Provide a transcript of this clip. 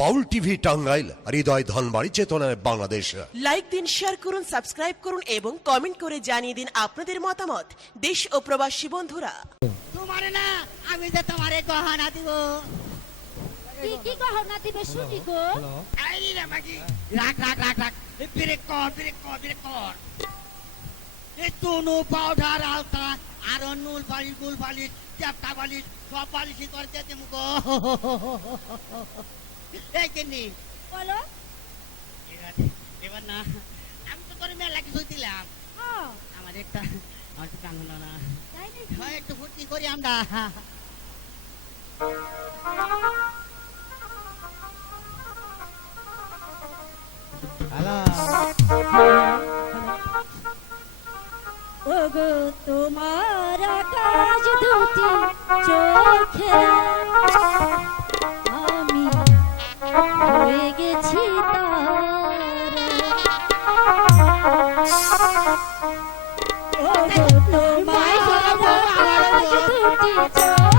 বাউল TV Tangail Hridoy Dhanbari চেতনায় Bangladesh. Like দিন share করুন সাবস্ক্রাইব করুন এবং কমেন্ট করে জানিয়ে দিন আপনাদের মতামত। দেশ ও প্রবাসী বন্ধুরা। তোমার না আমি যে তোমারে গহনা দিব। কি কি গহনা দিবে শুনি গো? এই রে মাগি রাখ রাখ রাখ রাখ। ব্রেক কর ব্রেক কর ব্রেক কর। এই তুনু পাউডার আলতা আর নুল বালিশ গুল বালিশ চ্যাপটা বালিশ সব বালিশই করে দিতে মুগো। এই কিনি বলো। এবার এবার না আমি তো তোর মেলা কিছু দিলাম। হ্যাঁ। আমার একটা আমার একটু কানুন না। হয় একটু ফুর্তি করি আমরা। ওগো তোমার আকাশ দুটি চোখে। তোমার আকাশ দুটি চোখে